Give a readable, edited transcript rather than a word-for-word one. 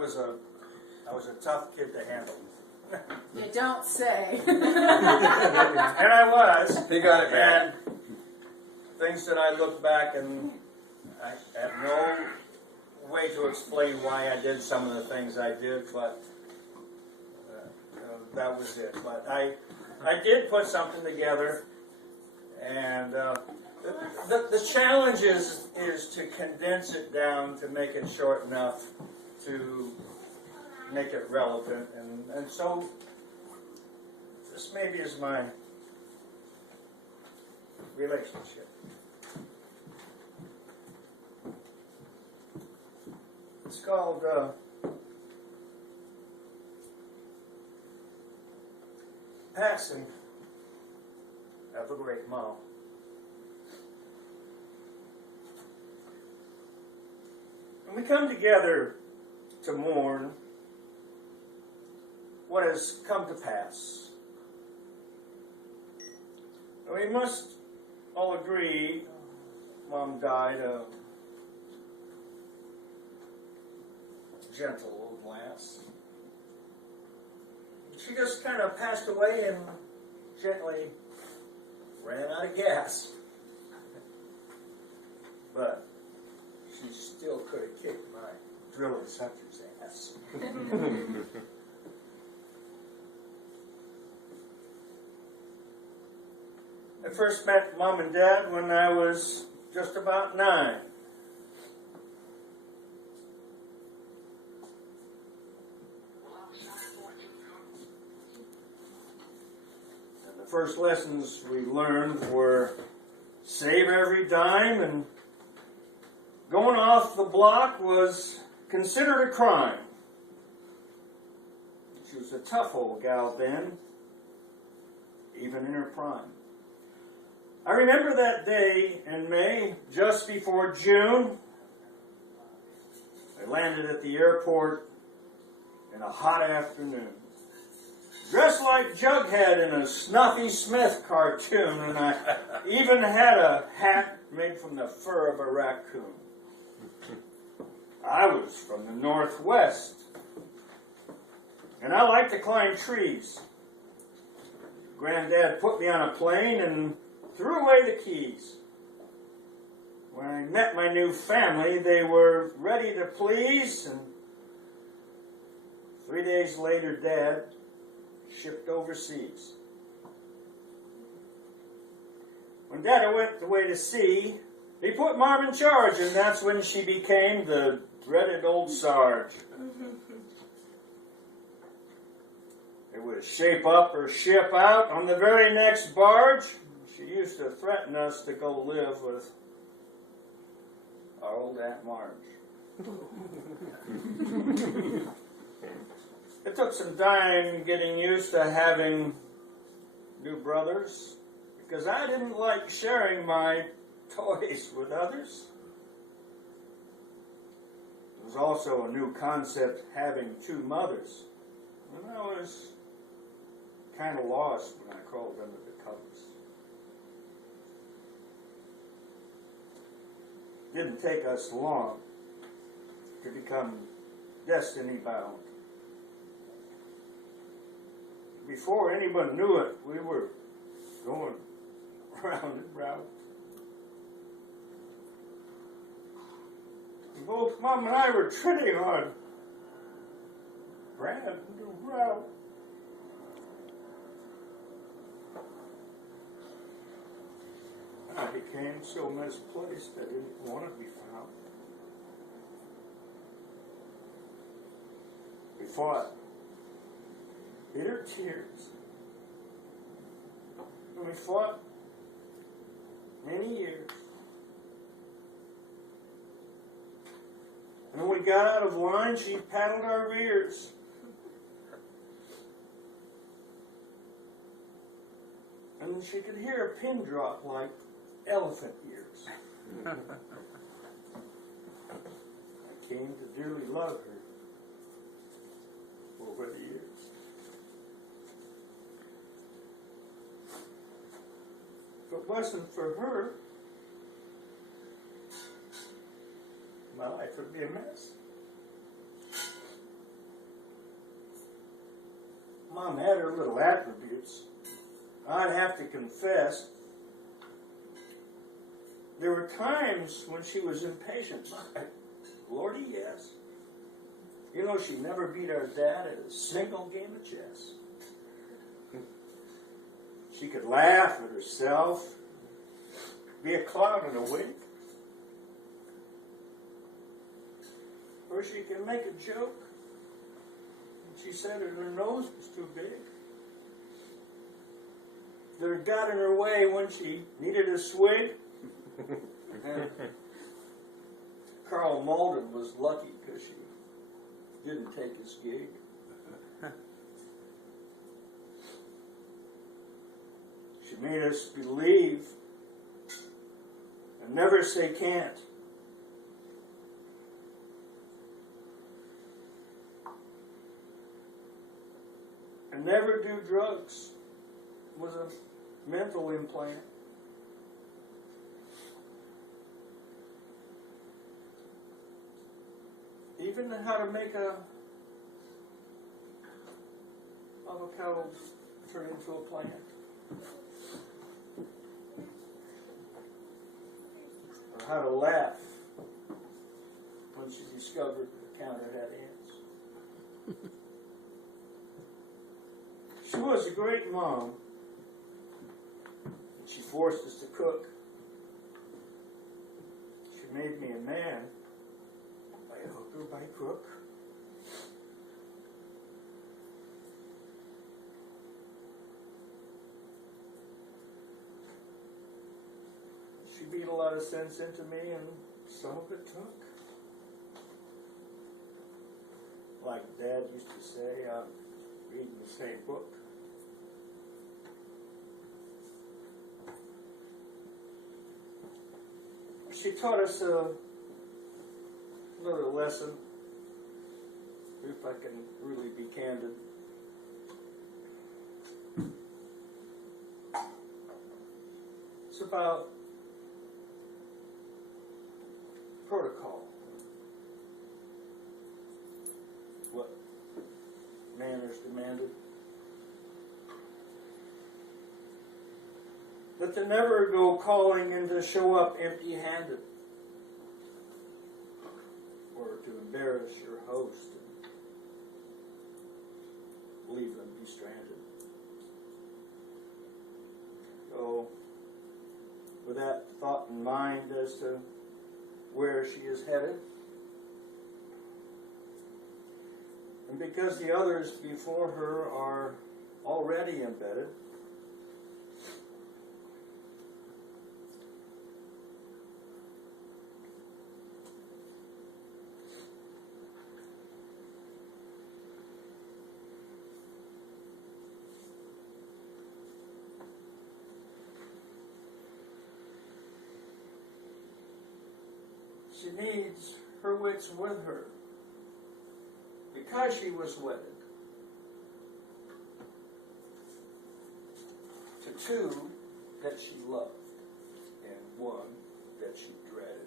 was a tough kid to handle. You don't say. And I was. They got it back. And things that I look back and I have no way to explain why I did some of the things I did, but that was it. But I did put something together, and the challenge is to condense it down to make it short enough to make it relevant, and so this maybe is my relationship. It's called Passing of the Great Mom. And we come together to mourn what has come to pass. And we must all agree, Mom died a gentle old lass. She just kind of passed away and gently ran out of gas. But she still could have kicked my drill instructor's ass. I first met Mom and Dad when I was just about 9. And the first lessons we learned were save every dime, and going off the block was considered a crime. She was a tough old gal then, even in her prime. I remember that day in May, just before June. I landed at the airport in a hot afternoon, dressed like Jughead in a Snuffy Smith cartoon, and I even had a hat made from the fur of a raccoon. I was from the Northwest, and I like to climb trees. Granddad put me on a plane and threw away the keys. When I met my new family, they were ready to please, and 3 days later, Dad shipped overseas. When Dad went away to sea, he put Mom in charge, and that's when she became the dreaded old Sarge. It was shape up or ship out on the very next barge. She used to threaten us to go live with our old Aunt Marge. It took some time getting used to having new brothers, because I didn't like sharing my toys with others. It was also a new concept having 2 mothers, and I was kind of lost when I crawled under the covers. It didn't take us long to become destiny bound. Before anyone knew it, we were going round and round. Both Mom and I were treading on brand new ground. I became so misplaced I didn't want to be found. We fought bitter tears. And we fought many years. And when we got out of line, she paddled our rears. And she could hear a pin drop like elephant ears. I came to dearly love her over the years. If it wasn't for her, my life would be a mess. Mom had her little attributes. I'd have to confess, there were times when she was impatient. Lordy, yes. You know, she never beat our dad at a single game of chess. She could laugh at herself, be a cloud in a wink. Or she can make a joke. She said that her nose was too big. That it got in her way when she needed a swig. Carl Malden was lucky because she didn't take his gig. She made us believe and never say can't. And never do drugs was a mental implant. Even how to make a avocado turn into a plant. Or how to laugh when she discovered the counter had ants. She was a great mom. She forced us to cook. She made me a man by hook or by crook. She beat a lot of sense into me, and some of it took. Like Dad used to say, I'm reading the same book. She taught us another lesson, if I can really be candid. It's about protocol. What manners demanded. But to never go calling and to show up empty-handed, or to embarrass your host and leave them be stranded. So, with that thought in mind as to where she is headed, and because the others before her are already embedded, she needs her wits with her because she was wedded to two that she loved and one that she dreaded.